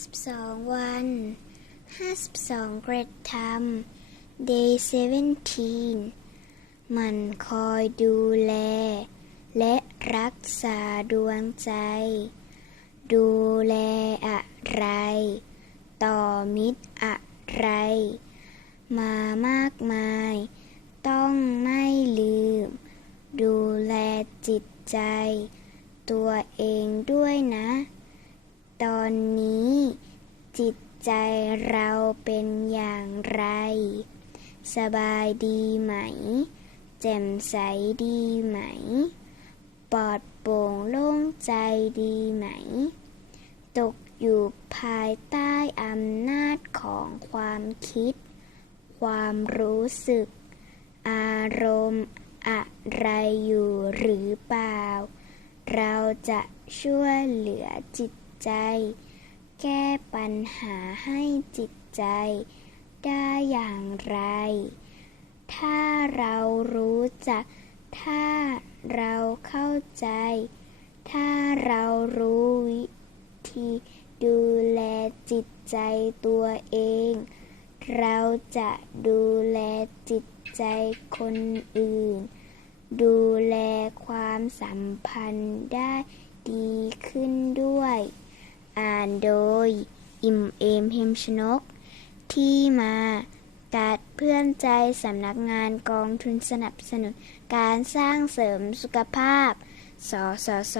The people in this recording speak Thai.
52 วัน 52 เกรดธรรม Day 17 มันคอยดูแล และรักษาดวงใจ ดูแลอะไร ต่อมิตรอะไร มามากมาย ต้องไม่ลืม ดูแลจิตใจ ตัวเองด้วยนะ ตอนนี้ จิตใจเราเป็นอย่างไร สบายดีไหม แจ่มใสดีไหม ปลอดโปร่งโล่งใจดีไหม ตกอยู่ภายใต้อำนาจของความคิด ความรู้สึก อารมณ์อะไรอยู่หรือเปล่า เราจะช่วยเหลือจิตใจ แก้ปัญหาให้จิตใจได้อย่างไร ถ้าเรารู้จัก ถ้าเราเข้าใจ ถ้าเรารู้วิธีดูแลจิตใจตัวเอง เราจะดูแลจิตใจคนอื่น ดูแลความสัมพันธ์ได้ดีขึ้นด้วย อ่านโดย อิมเอมเฮมชนก ที่มาการเพื่อนใจสำนักงานกองทุนสนับสนุนการสร้างเสริมสุขภาพ สสส